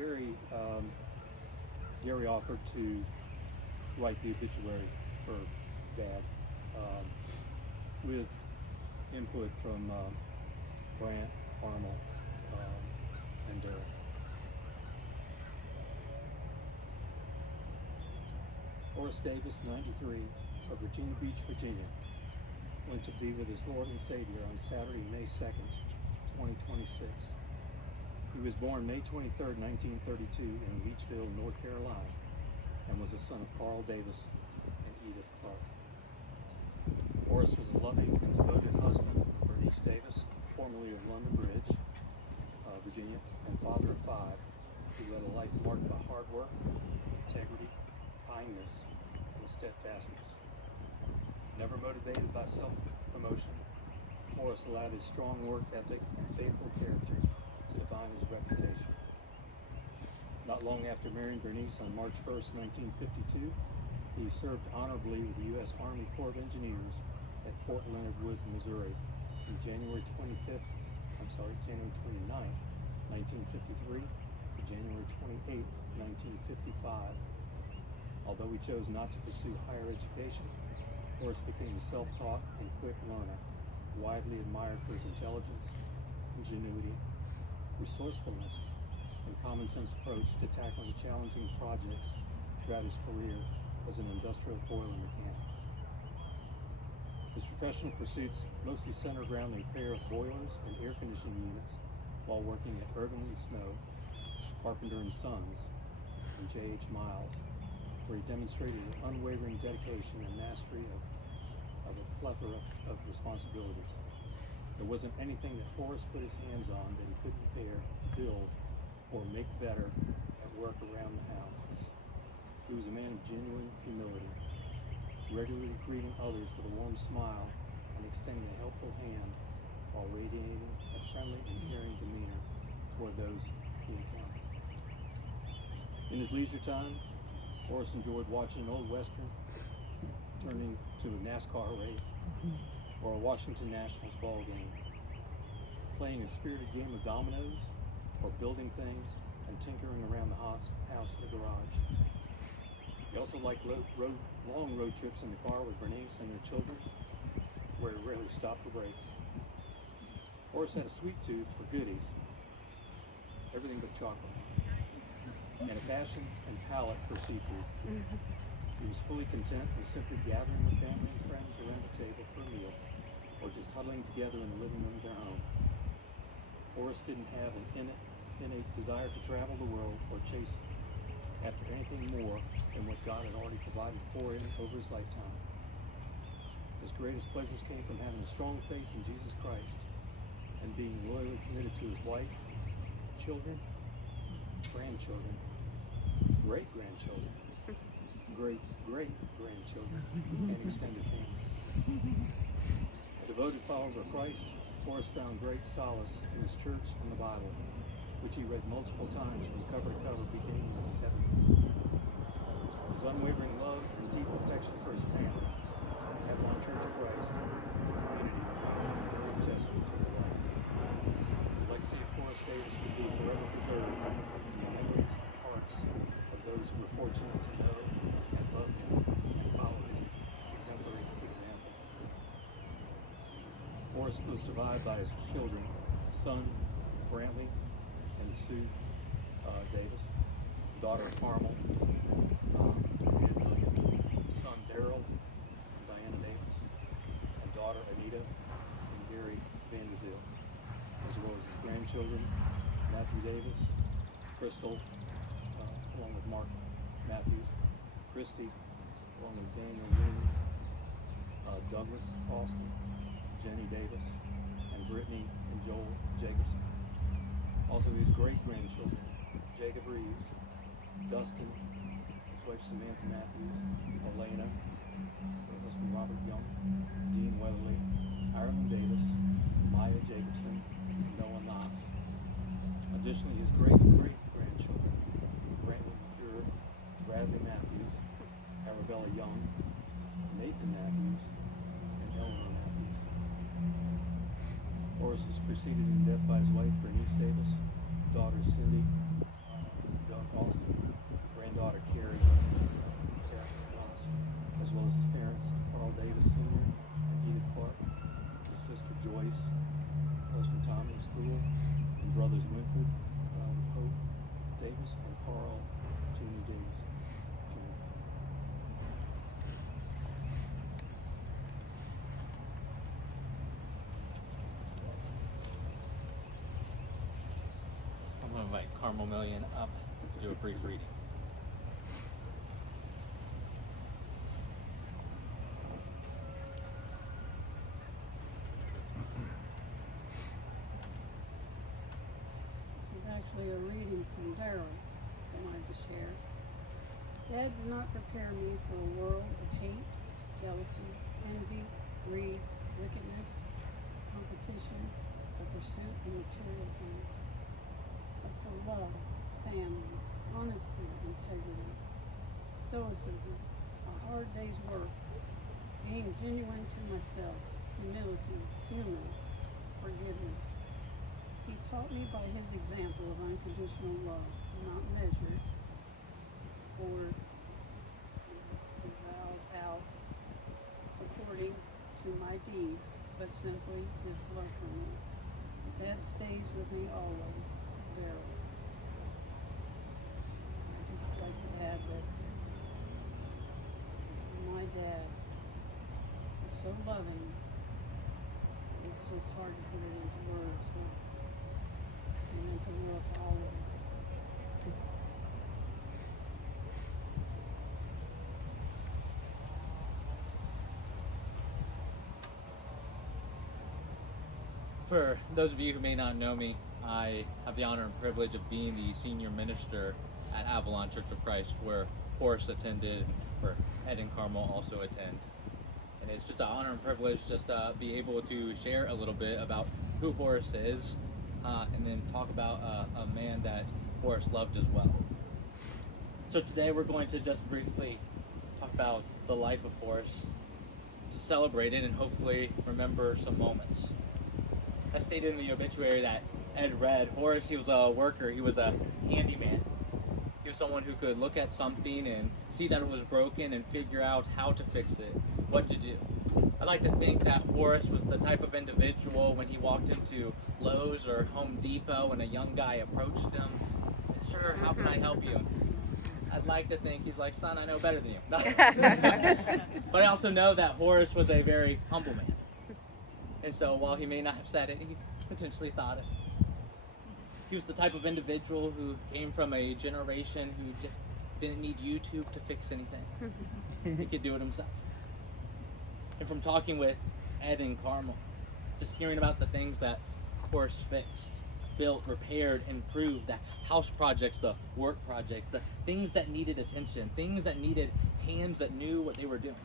Gary offered to write the obituary for Dad with input from Brant, Arnold, and Daryl. Horace Davis, 93, of Virginia Beach, Virginia, went to be with his Lord and Savior on Saturday, May 2nd, 2026. He was born May 23rd, 1932 in Leachville, North Carolina, and was the son of Carl Davis and Edith Clark. Horace was a loving and devoted husband of Bernice Davis, formerly of London Bridge, Virginia, and father of 5. He led a life marked by hard work, integrity, kindness, and steadfastness. Never motivated by self-promotion, Horace allowed his strong work ethic and faithful character to define his reputation. Not long after marrying Bernice on March 1st, 1952, he served honorably with the U.S. Army Corps of Engineers at Fort Leonard Wood, Missouri from January 29th, 1953 to January 28th, 1955. Although he chose not to pursue higher education, Horace became a self-taught and quick learner, widely admired for his intelligence, ingenuity, resourcefulness, and common sense approach to tackling challenging projects throughout his career as an industrial boiler mechanic. His professional pursuits mostly centered around the repair of boilers and air conditioning units while working at Irving and Snow, Carpenter and Sons, and J.H. Miles, where he demonstrated an unwavering dedication and mastery of a plethora of responsibilities. There wasn't anything that Horace put his hands on that he couldn't repair, build, or make better at work around the house. He was a man of genuine humility, regularly greeting others with a warm smile and extending a helpful hand while radiating a friendly and caring demeanor toward those he encountered. In his leisure time, Horace enjoyed watching an old Western turning to a NASCAR race or a Washington Nationals ball game, playing a spirited game of dominoes, or building things and tinkering around the house in the garage. He also liked long road trips in the car with Bernice and their children, where he rarely stopped for breaks. Horace had a sweet tooth for goodies, everything but chocolate, and a passion and palate for seafood. He was fully content with simply gathering with family and friends around the table for a meal, or just huddling together in the living room of their home. Horace didn't have an innate desire to travel the world or chase after anything more than what God had already provided for him over his lifetime. His greatest pleasures came from having a strong faith in Jesus Christ and being loyally committed to his wife, children, grandchildren, great-grandchildren, great-great-grandchildren, and extended family. A devoted follower of Christ, Horace found great solace in his church and the Bible, which he read multiple times from cover to cover beginning in his 70s. His unwavering love and deep affection for his family, Avalon Church of Christ, and community remains an enduring testament to his life. The legacy of Horace Davis would be forever preserved in the memories and hearts of those who were fortunate to know and love him and follow his exemplary example. Horace was survived by his children, son Brantley and Sue Davis, daughter Carmel, son Daryl and Diana Davis, and daughter Anita and Gary Vanderzeel, as well as his grandchildren Matthew Davis, Crystal, along with Mark Matthews, Christy, along with Daniel Green, Douglas Austin, Jenny Davis, and Brittany and Joel Jacobson. Also his great-grandchildren, Jacob Reeves, Dustin, his wife Samantha Matthews, Elena, her husband Robert Young, Dean Weatherly, Ireland Davis, Maya Jacobson, and Noah Knox. Additionally, his great-great-grandchildren, Brandon McCure, Bradley Matthews, Arabella Young, Nathan Matthews, and Eleanor Matthews. Horace was preceded in death by his wife, Bernice Davis, daughter Cindy, Austin, granddaughter Carrie, Jack Ross, as well as his parents, Carl Davis Sr. and Edith Clark, his sister Joyce, husband Tommy in school, and brothers Winfred, Hope Davis, and Carl Jr. Davis Jr. I'm going to invite Carmel Million up to do a brief reading. This is actually a reading from Daryl I wanted to share. Dad did not prepare me for a world of hate, jealousy, envy, greed, wickedness, competition, the pursuit of material things, but for love, family, honesty, integrity, stoicism, a hard day's work, being genuine to myself, humility, humor, forgiveness. He taught me by his example of unconditional love, not measured or devolved out according to my deeds, but simply his love for me. That stays with me always, Daryl. I'd just like to add that my dad was so loving, it's just hard to put it into words, but he meant the world to all of us. For those of you who may not know me, I have the honor and privilege of being the senior minister at Avalon Church of Christ, where Horace attended, where Ed and Carmel also attend. And it's just an honor and privilege just to be able to share a little bit about who Horace is, and then talk about a man that Horace loved as well. So today we're going to just briefly talk about the life of Horace, to celebrate it and hopefully remember some moments. As stated in the obituary that Ed read, Horace, he was a worker, he was a handyman. He was someone who could look at something and see that it was broken and figure out how to fix it, what to do. I like to think that Horace was the type of individual when he walked into Lowe's or Home Depot and a young guy approached him, said, "Sure, how can I help you?" I'd like to think he's like, "Son, I know better than you." But I also know that Horace was a very humble man. And so while he may not have said it, he potentially thought it. He was the type of individual who came from a generation who just didn't need YouTube to fix anything. He could do it himself. And from talking with Ed and Carmel, just hearing about the things that Horace fixed, built, repaired, improved, the house projects, the work projects, the things that needed attention, things that needed hands that knew what they were doing.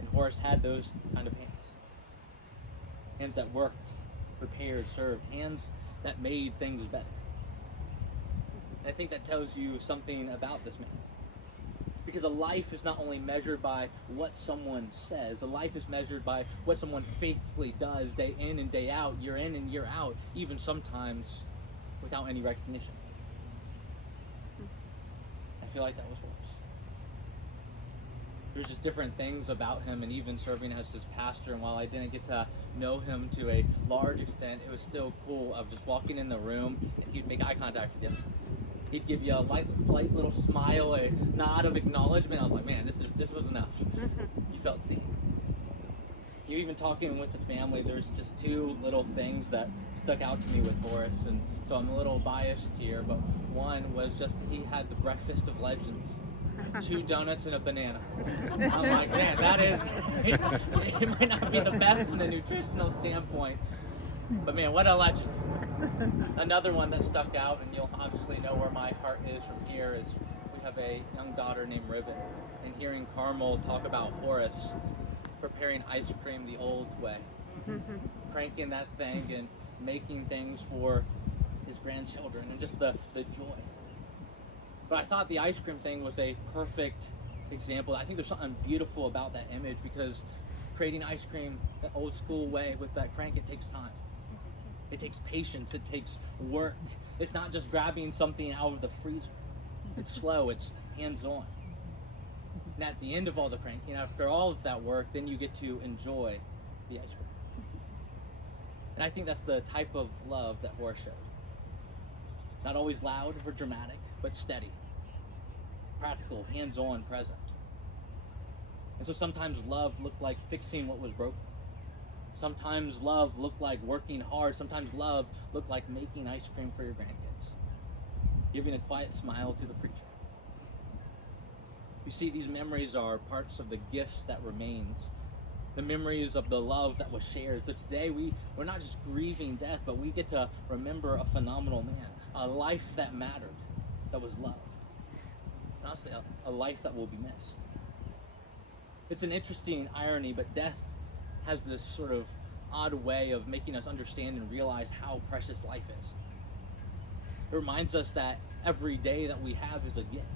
And Horace had those kind of hands. Hands that worked, repaired, served, hands that made things better. And I think that tells you something about this man. Because a life is not only measured by what someone says, a life is measured by what someone faithfully does day in and day out, year in and year out, even sometimes without any recognition. I feel like that was Horace. There's just different things about him, and even serving as his pastor, and while I didn't get to know him to a large extent, it was still cool of just walking in the room and he'd make eye contact with you. He'd give you a light little smile, a nod of acknowledgement. I was like, man, this was enough. You felt seen. You even talking with the family, there's just two little things that stuck out to me with Horace, and so I'm a little biased here, but one was just that he had the breakfast of legends. 2 donuts and a banana. I'm like, man, that is, it might not be the best from the nutritional standpoint, but man, what a legend. Another one that stuck out, and you'll obviously know where my heart is from here, is we have a young daughter named Riven, and hearing Carmel talk about Horace preparing ice cream the old way, cranking that thing and making things for his grandchildren, and just the joy. But I thought the ice cream thing was a perfect example. I think there's something beautiful about that image, because creating ice cream the old school way with that crank, it takes time. It takes patience. It takes work. It's not just grabbing something out of the freezer. It's slow. It's hands-on. And at the end of all the cranking, after all of that work, then you get to enjoy the ice cream. And I think that's the type of love that Horace showed. Not always loud or dramatic, but steady, practical, hands-on, present. And so sometimes love looked like fixing what was broken. Sometimes love looked like working hard. Sometimes love looked like making ice cream for your grandkids, giving a quiet smile to the preacher. You see, these memories are parts of the gifts that remains, the memories of the love that was shared. So today we're not just grieving death, but we get to remember a phenomenal man, a life that mattered, that was loved, and honestly, a life that will be missed. It's an interesting irony, but death has this sort of odd way of making us understand and realize how precious life is. It reminds us that every day that we have is a gift.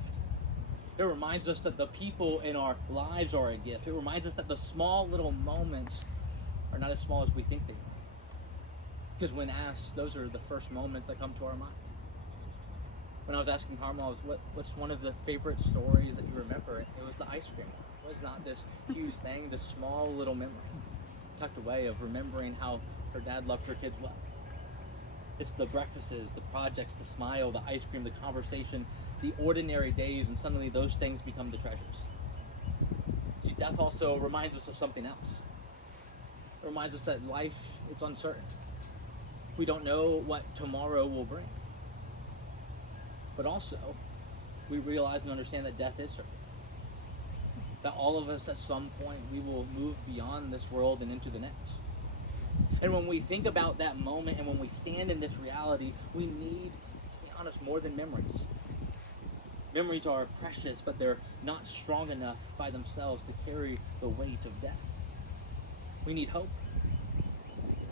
It reminds us that the people in our lives are a gift. It reminds us that the small little moments are not as small as we think they are. Because when asked, those are the first moments that come to our mind. When I was asking Carmel, what's one of the favorite stories that you remember? It was the ice cream. It was not this huge thing, this small little memory tucked away of remembering how her dad loved her kids well. It's the breakfasts, the projects, the smile, the ice cream, the conversation, the ordinary days, and suddenly those things become the treasures. See, death also reminds us of something else. It reminds us that life, it's uncertain. We don't know what tomorrow will bring. But also, we realize and understand that death is certain. That all of us at some point, we will move beyond this world and into the next. And when we think about that moment and when we stand in this reality, we need, to be honest, more than memories. Memories are precious, but they're not strong enough by themselves to carry the weight of death. We need hope.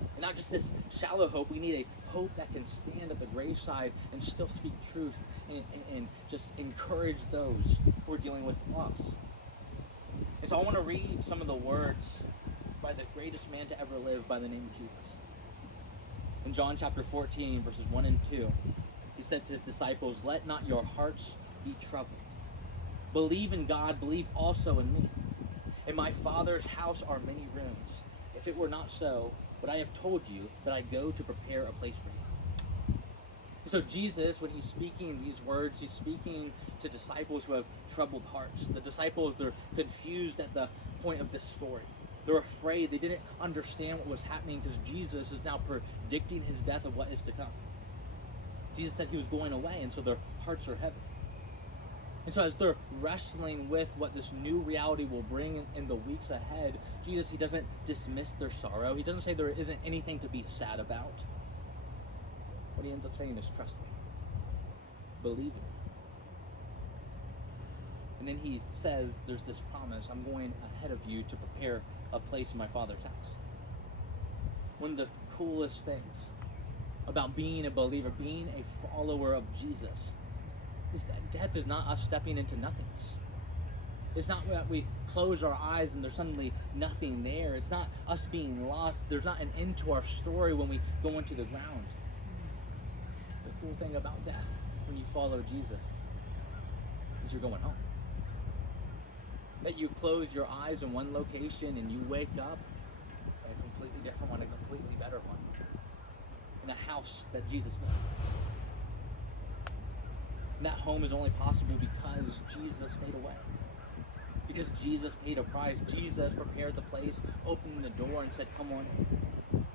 And not just this shallow hope, we need a hope that can stand at the graveside and still speak truth and just encourage those who are dealing with loss. And so I want to read some of the words by the greatest man to ever live by the name of Jesus. In John chapter 14, verses 1 and 2, he said to his disciples, "Let not your hearts be troubled. Believe in God, believe also in me. In my Father's house are many rooms. If it were not so, would I have told you that I go to prepare a place for you?" So Jesus, when he's speaking these words, he's speaking to disciples who have troubled hearts. The disciples are confused at the point of this story. They're afraid. They didn't understand what was happening because Jesus is now predicting his death of what is to come. Jesus said he was going away, and so their hearts are heavy. And so as they're wrestling with what this new reality will bring in the weeks ahead, Jesus, he doesn't dismiss their sorrow. He doesn't say there isn't anything to be sad about. What he ends up saying is, trust me. Believe in me. And then he says there's this promise, I'm going ahead of you to prepare a place in my Father's house. One of the coolest things about being a believer, being a follower of Jesus, is that death is not us stepping into nothingness. It's not that we close our eyes and there's suddenly nothing there. It's not us being lost. There's not an end to our story when we go into the ground. The cool thing about death, when you follow Jesus, is you're going home. That you close your eyes in one location and you wake up in a completely different one, a completely better one, in a house that Jesus made. And that home is only possible because Jesus made a way. Because Jesus paid a price. Jesus prepared the place, opened the door, and said, come on in.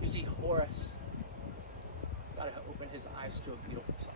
You see, Horace got to open his eyes to a beautiful sight.